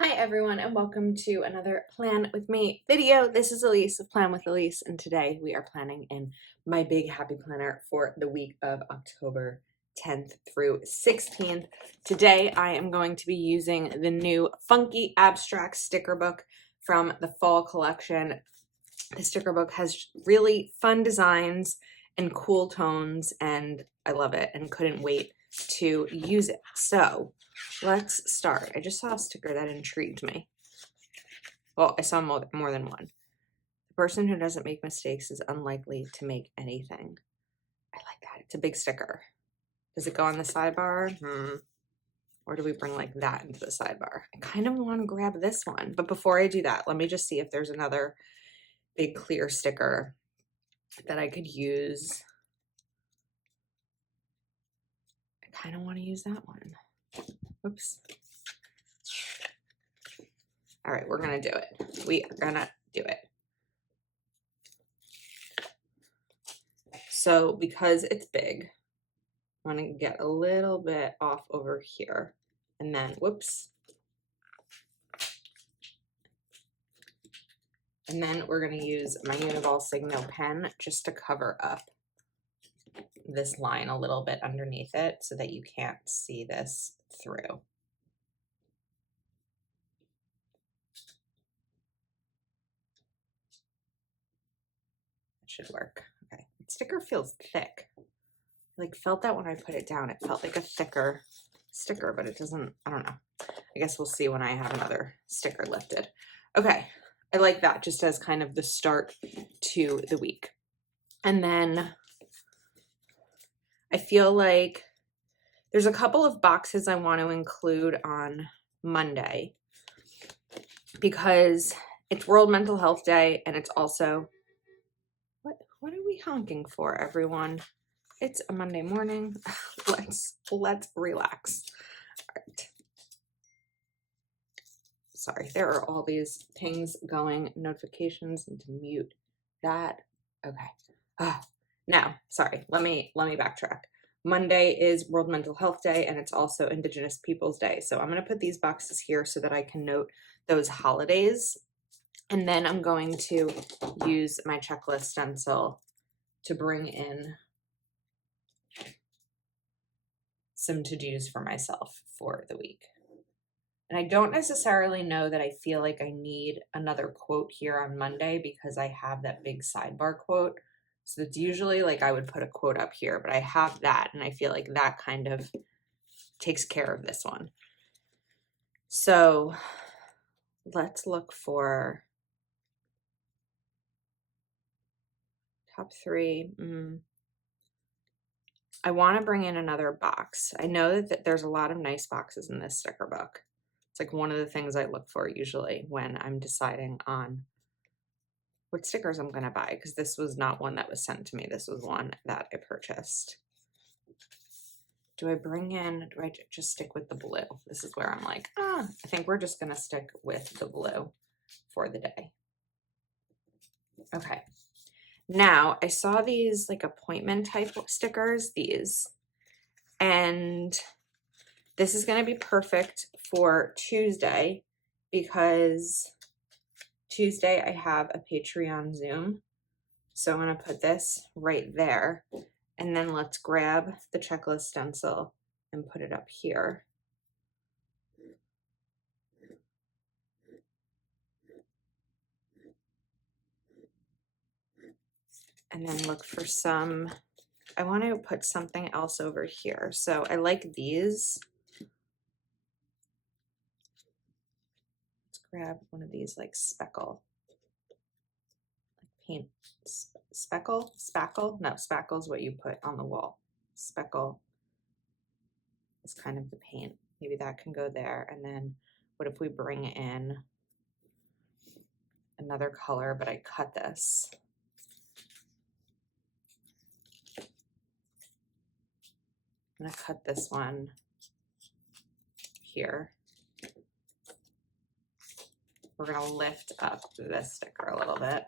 Hi everyone and welcome to another Plan With Me video. This is Elise of Plan with Elise and today we are planning in my big happy planner for the week of October 10th through 16th. Today I am going to be using the new Funky Abstract sticker book from the fall collection. The sticker book has really fun designs and cool tones and I love it and couldn't wait to use it. So let's start. I just saw a sticker that intrigued me. Well, I saw more than one. The person who doesn't make mistakes is unlikely to make anything. I like that. It's a big sticker. Does it go on the sidebar? Or do we bring like that into the sidebar? I kind of want to grab this one. But before I do that, let me just see if there's another big clear sticker that I could use. I kind of want to use that one. Oops. All right, we're going to do it. We are going to do it. So because it's big, I'm going to get a little bit off over here and then, whoops. And then we're going to use my Uniball Signal pen just to cover up this line a little bit underneath it so that you can't see this through. It should work. Okay. The sticker feels thick. I felt that when I put it down. It felt like a thicker sticker, but it doesn't, I don't know. I guess we'll see when I have another sticker lifted. Okay. I like that just as kind of the start to the week. And then I feel like there's a couple of boxes I want to include on Monday because it's World Mental Health Day and it's also, what are we honking for, everyone? It's a Monday morning. Let's relax. All right. Sorry, there are all these pings going, notifications, and to mute that. Okay. Now, sorry, let me backtrack. Monday is World Mental Health Day and it's also Indigenous Peoples Day. So I'm going to put these boxes here so that I can note those holidays. And then I'm going to use my checklist stencil to bring in some to-dos for myself for the week. And I don't necessarily know that I feel like I need another quote here on Monday because I have that big sidebar quote. So it's usually like I would put a quote up here, but I have that and I feel like that kind of takes care of this one. So let's look for top three. I want to bring in another box. I know that there's a lot of nice boxes in this sticker book. It's like one of the things I look for usually when I'm deciding on what stickers I'm going to buy, because this was not one that was sent to me. This was one that I purchased. Do I just stick with the blue? This is where I'm like, I think we're just going to stick with the blue for the day. Okay. Now, I saw these like appointment type stickers, these, and this is going to be perfect for Tuesday because Tuesday I have a Patreon Zoom. So I'm going to put this right there. And then let's grab the checklist stencil and put it up here. And then look for some, I want to put something else over here. So I like these. Let's grab one of these like speckle. Paint, spackle? No, spackle is what you put on the wall. Speckle is kind of the paint. Maybe that can go there. And then what if we bring in another color, but I cut this. I'm gonna cut this one here. We're gonna lift up this sticker a little bit.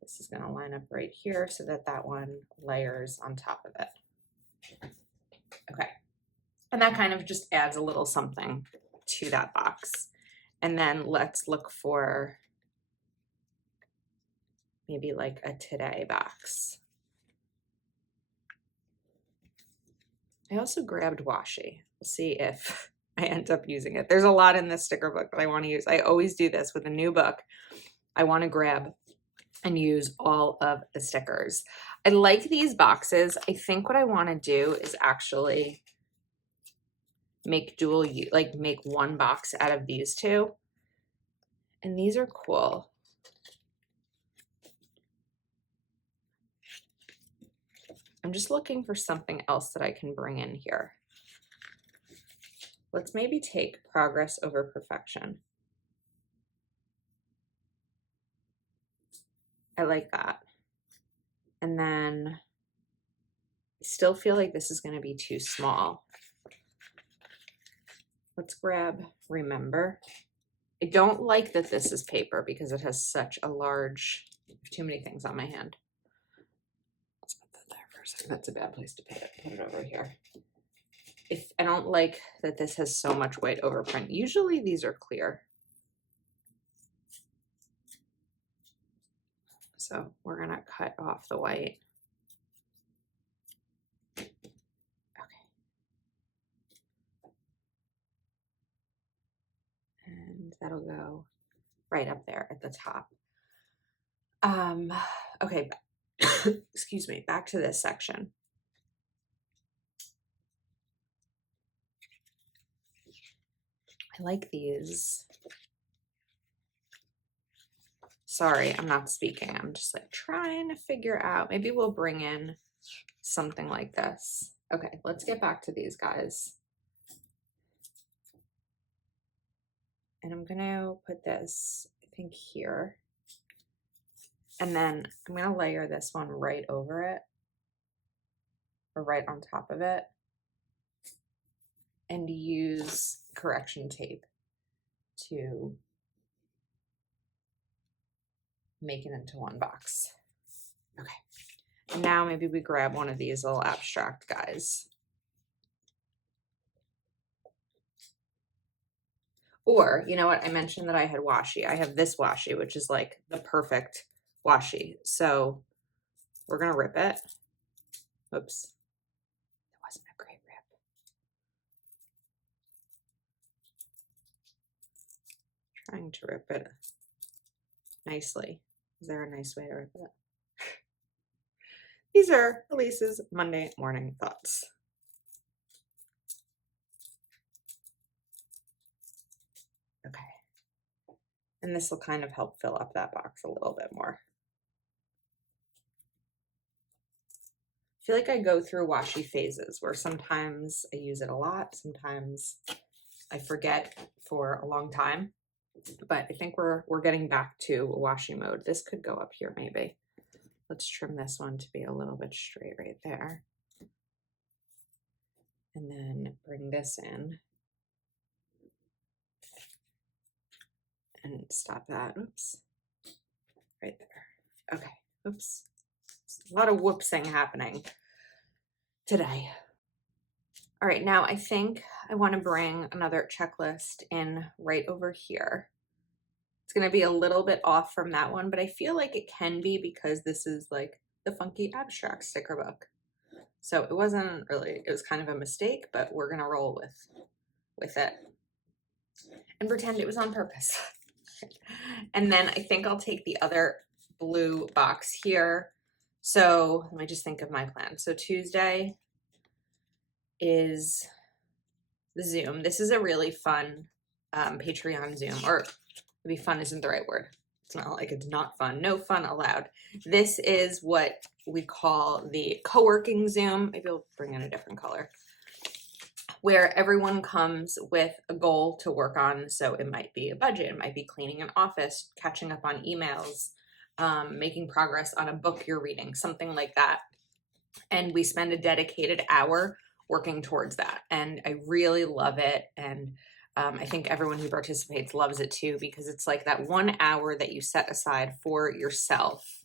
This is gonna line up right here so that that one layers on top of it. Okay, And that kind of just adds a little something to that box. And then let's look for maybe like a today box. I also grabbed washi. We'll see if I end up using it. There's a lot in this sticker book that I want to use. I always do this with a new book. I want to grab and use all of the stickers. I like these boxes. I think what I want to do is actually make make one box out of these two. And these are cool. I'm just looking for something else that I can bring in here. Let's maybe take progress over perfection. I like that. And then I still feel like this is going to be too small. Let's grab remember. I don't like that this is paper because it has such a large, too many things on my hand. Let's put that there for a second. That's a bad place to put it. Put it over here. If I don't like that this has so much white overprint. Usually these are clear. So we're gonna cut off the white. Okay. And that'll go right up there at the top. Okay, excuse me, back to this section. I like these. Sorry, I'm not speaking. I'm just like trying to figure out. Maybe we'll bring in something like this. Okay, let's get back to these guys. And I'm gonna put this, I think, here. And then I'm gonna layer this one right over it, or right on top of it, and use correction tape to make it into one box. Okay, and now maybe we grab one of these little abstract guys. Or, you know what, I mentioned that I had washi. I have this washi, which is like the perfect washi. So we're gonna rip it. Oops, that wasn't a great rip. Trying to rip it nicely. Is there a nice way to rip it? These are Elise's Monday morning thoughts. Okay. And this will kind of help fill up that box a little bit more. I feel like I go through washi phases where sometimes I use it a lot, sometimes I forget for a long time, but I think we're getting back to washi mode. This could go up here maybe. Let's trim this one to be a little bit straight right there. And then bring this in. And stop that. Oops. Right there. Okay. Oops. A lot of whoopsing happening today. All right, now I think I want to bring another checklist in right over here. It's going to be a little bit off from that one, but I feel like it can be because this is like the funky abstract sticker book. So it wasn't really, it was kind of a mistake, but we're going to roll with it and pretend it was on purpose. And then I think I'll take the other blue box here. So let me just think of my plan. So Tuesday is the Zoom. This is a really fun Patreon Zoom, or maybe fun isn't the right word. It's not like it's not fun. No fun allowed. This is what we call the co-working Zoom. Maybe I'll bring in a different color, where everyone comes with a goal to work on. So it might be a budget, it might be cleaning an office, catching up on emails, making progress on a book you're reading, something like that. And we spend a dedicated hour working towards that. And I really love it. And I think everyone who participates loves it too, because it's like that 1 hour that you set aside for yourself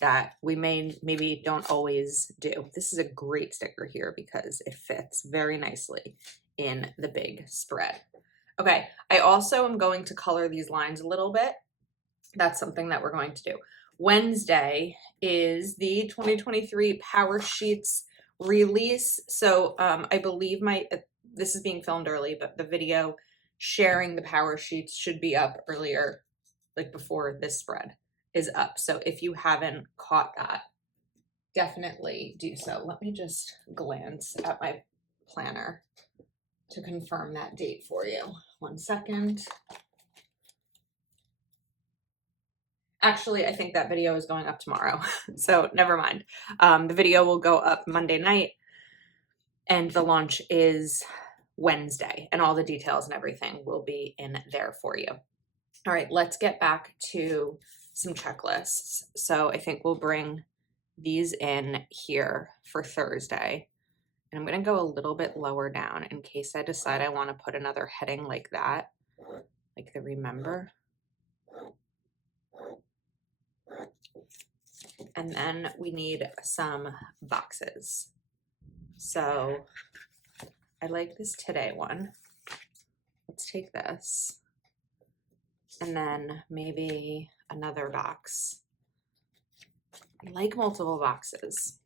that we maybe don't always do. This is a great sticker here because it fits very nicely in the big spread. Okay, I also am going to color these lines a little bit. That's something that we're going to do. Wednesday is the 2023 Power Sheets release. So I believe this is being filmed early, but the video sharing the Power Sheets should be up earlier, like before this spread is up. So if you haven't caught that, definitely do so. Let me just glance at my planner to confirm that date for you. 1 second. Actually, I think that video is going up tomorrow, so never mind. The video will go up Monday night, and the launch is Wednesday, and all the details and everything will be in there for you. All right, let's get back to some checklists. So I think we'll bring these in here for Thursday. And I'm gonna go a little bit lower down in case I decide I wanna put another heading like that, like the remember. And then we need some boxes. So I like this today one. Let's take this. And then maybe another box. I like multiple boxes.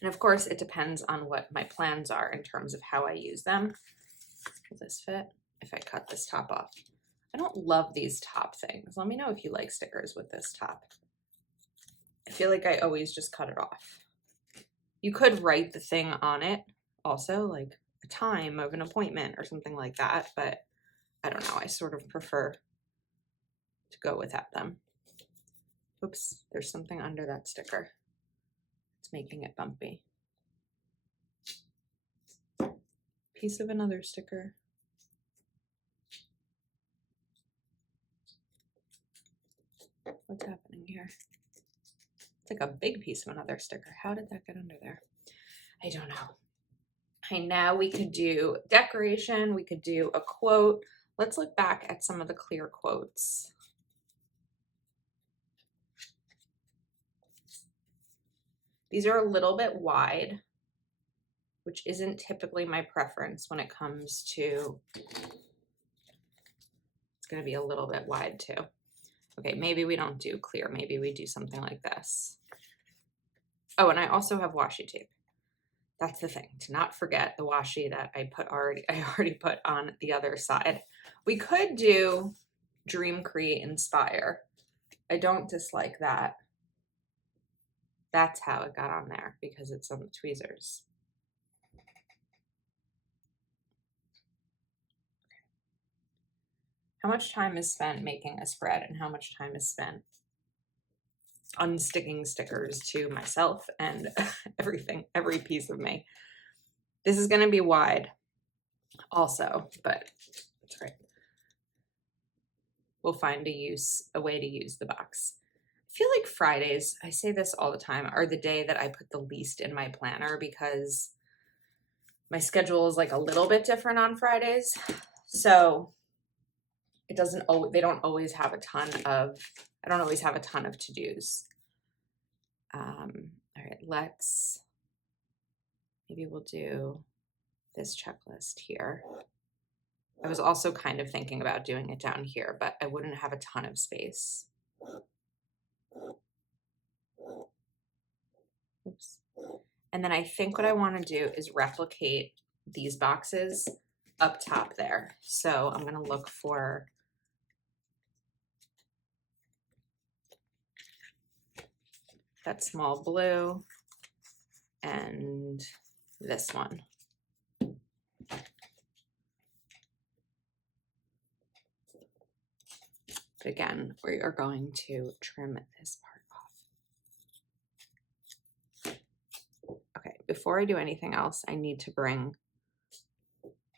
And of course, it depends on what my plans are in terms of how I use them. Will this fit if I cut this top off? I don't love these top things. Let me know if you like stickers with this top. I feel like I always just cut it off. You could write the thing on it also, like a time of an appointment or something like that, but I don't know. I sort of prefer to go without them. Oops, there's something under that sticker. It's making it bumpy. Piece of another sticker. What's happening here? It's like a big piece of another sticker. How did that get under there? I don't know. Okay, now we could do decoration. We could do a quote. Let's look back at some of the clear quotes. These are a little bit wide, which isn't typically my preference when it comes to, it's going to be a little bit wide too. Okay, maybe we don't do clear. Maybe we do something like this. Oh, and I also have washi tape. That's the thing, to not forget the washi that I already put on the other side. We could do dream, create, inspire. I don't dislike that. That's how it got on there because it's on the tweezers. How much time is spent making a spread and how much time is spent unsticking stickers to myself and everything, every piece of me. This is going to be wide also, but it's right. We'll find a way to use the box. I feel like Fridays, I say this all the time, are the day that I put the least in my planner because my schedule is like a little bit different on Fridays. So it doesn't always, they don't always have a ton of, I don't always have a ton of to-dos. All right, maybe we'll do this checklist here. I was also kind of thinking about doing it down here, but I wouldn't have a ton of space. Oops. And then I think what I want to do is replicate these boxes up top there. So I'm going to look for that small blue and this one. But again, we are going to trim this part off. Okay, before I do anything else, I need to bring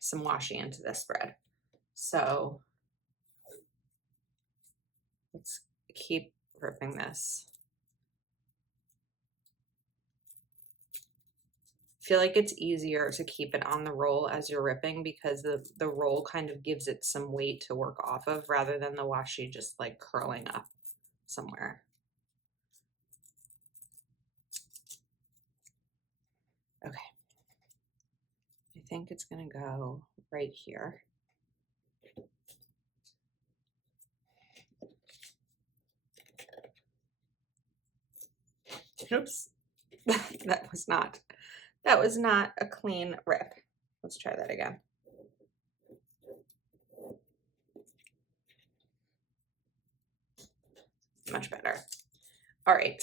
some washi into this spread. So let's keep ripping this. I feel like it's easier to keep it on the roll as you're ripping because the roll kind of gives it some weight to work off of rather than the washi just like curling up somewhere. think it's gonna go right here. Oops, that was not a clean rip. Let's try that again. Much better. All right,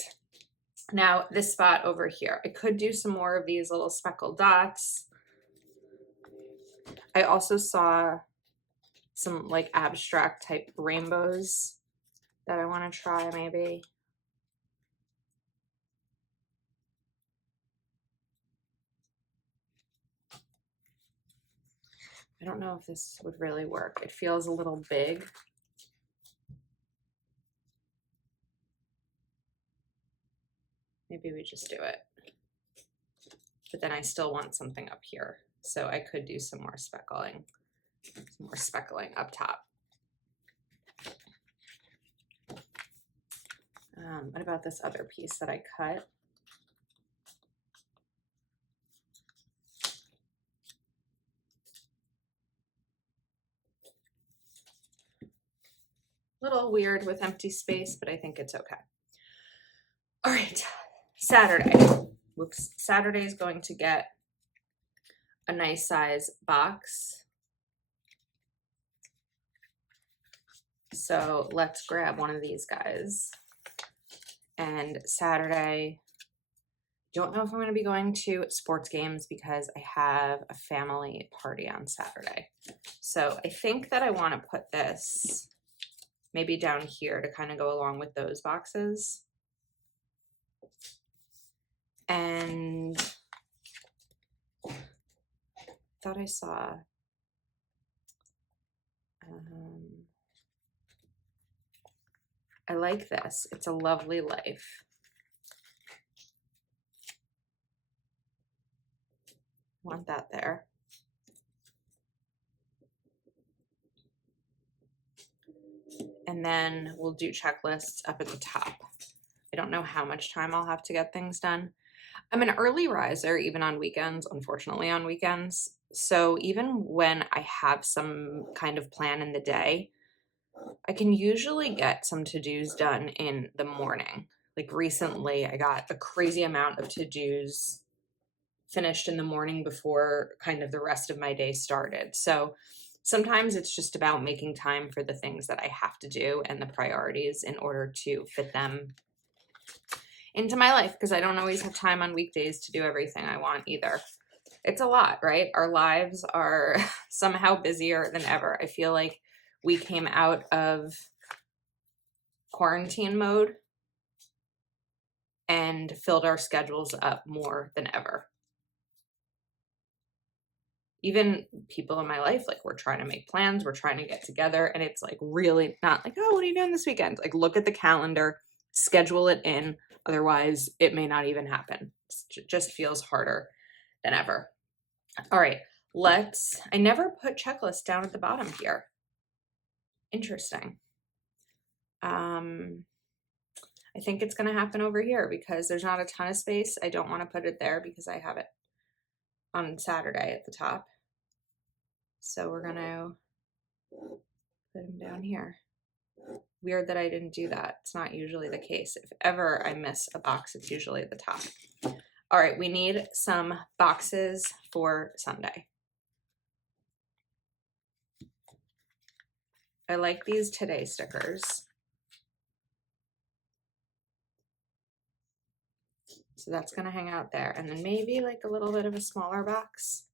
now this spot over here, I could do some more of these little speckled dots. I also saw some like abstract type rainbows that I want to try maybe. I don't know if this would really work. It feels a little big. Maybe we just do it. But then I still want something up here. So I could do some more speckling up top. What about this other piece that I cut? Little weird with empty space, but I think it's okay. All right, Saturday. Whoops, Saturday is going to get a nice size box. So let's grab one of these guys. And Saturday, don't know if I'm going to be going to sports games because I have a family party on Saturday. So I think that I want to put this maybe down here to kind of go along with those boxes. And thought I saw I like this. It's a lovely life. Want that there. And then we'll do checklists up at the top. I don't know how much time I'll have to get things done. I'm an early riser, even on weekends, unfortunately on weekends. So even when I have some kind of plan in the day, I can usually get some to-dos done in the morning. Like recently, I got a crazy amount of to-dos finished in the morning before kind of the rest of my day started. So sometimes it's just about making time for the things that I have to do and the priorities in order to fit them into my life, because I don't always have time on weekdays to do everything I want either. It's a lot, right? Our lives are somehow busier than ever. I feel like we came out of quarantine mode and filled our schedules up more than ever. Even people in my life, like we're trying to make plans, we're trying to get together, and it's like really not like, oh, what are you doing this weekend? Like look at the calendar, schedule it in, otherwise it may not even happen. It just feels harder than ever. All right, I never put checklists down at the bottom here. Interesting. I think it's going to happen over here because there's not a ton of space. I don't want to put it there because I have it on Saturday at the top. So we're going to put them down here. Weird that I didn't do that. It's not usually the case. If ever I miss a box, it's usually at the top. All right, we need some boxes for Sunday. I like these today stickers. So that's going to hang out there. And then maybe like a little bit of a smaller box.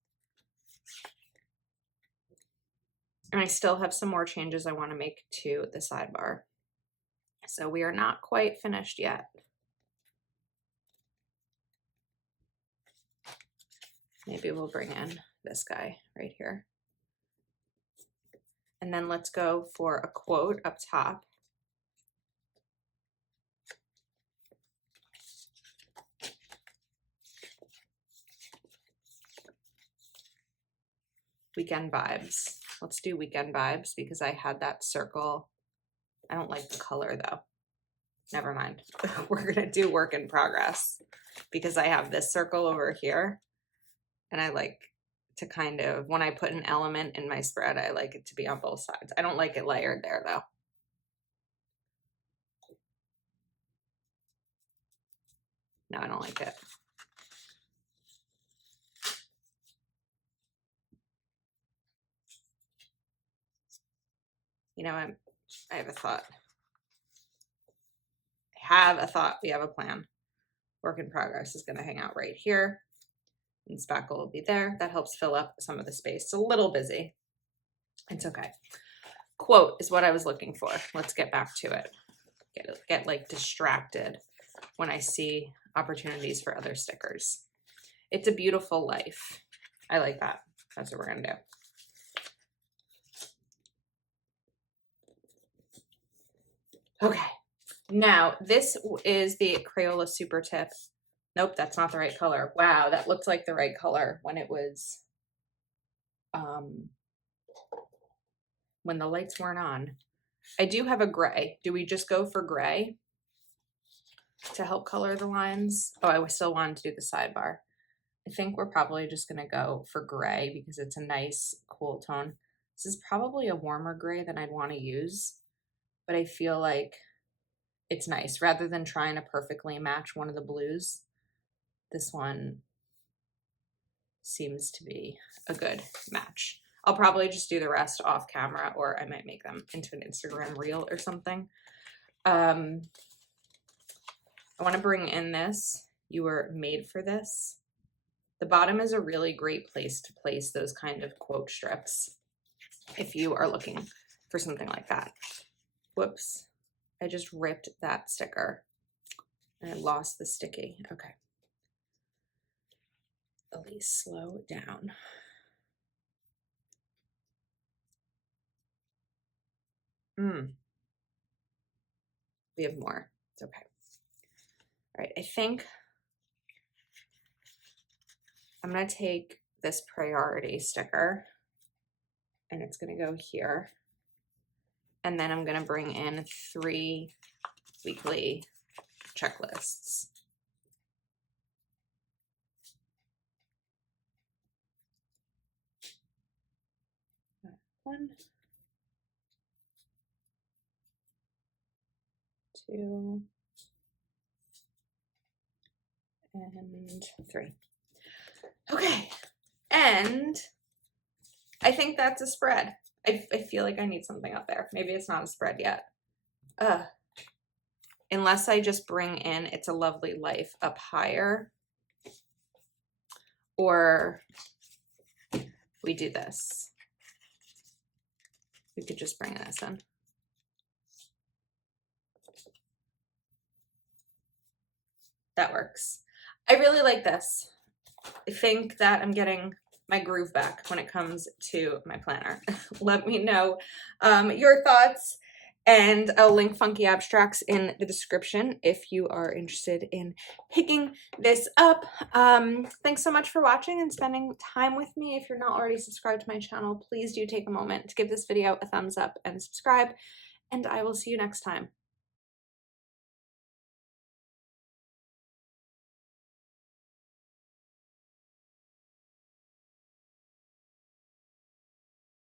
And I still have some more changes I want to make to the sidebar. So we are not quite finished yet. Maybe we'll bring in this guy right here. And then let's go for a quote up top. Weekend vibes. Let's do weekend vibes because I had that circle. I don't like the color though. Never mind. We're gonna do work in progress because I have this circle over here and I like to kind of, when I put an element in my spread, I like it to be on both sides. I don't like it layered there though. No, I don't like it. You know, I have a thought. I have a thought. We have a plan. Work in progress is going to hang out right here. And spackle will be there. That helps fill up some of the space. It's a little busy. It's okay. Quote is what I was looking for. Let's get back to it. Get like distracted when I see opportunities for other stickers. It's a beautiful life. I like that. That's what we're going to do. Okay. Now, this is the Crayola Super Tip. Nope, that's not the right color. Wow, that looked like the right color when it was, when the lights weren't on. I do have a gray. Do we just go for gray to help color the lines? Oh, I still wanted to do the sidebar. I think we're probably just going to go for gray because it's a nice, cool tone. This is probably a warmer gray than I'd want to use, but I feel like it's nice. Rather than trying to perfectly match one of the blues, this one seems to be a good match. I'll probably just do the rest off camera, or I might make them into an Instagram reel or something. I want to bring in this. You were made for this. The bottom is a really great place to place those kind of quote strips if you are looking for something like that. Whoops. I just ripped that sticker and I lost the sticky. Okay. Elise, slow down. We have more. It's okay. All right. I think I'm going to take this priority sticker and it's going to go here. And then I'm going to bring in 3 weekly checklists. One, 2, and 3. Okay. And I think that's a spread. I feel like I need something up there. Maybe it's not a spread yet. Unless I just bring in It's a Lovely Life up higher. Or we do this. We could just bring this in. That works. I really like this. I think that I'm getting my groove back when it comes to my planner. Let me know your thoughts, and I'll link Funky Abstracts in the description if you are interested in picking this up. Thanks so much for watching and spending time with me. If you're not already subscribed to my channel, please do take a moment to give this video a thumbs up and subscribe, and I will see you next time.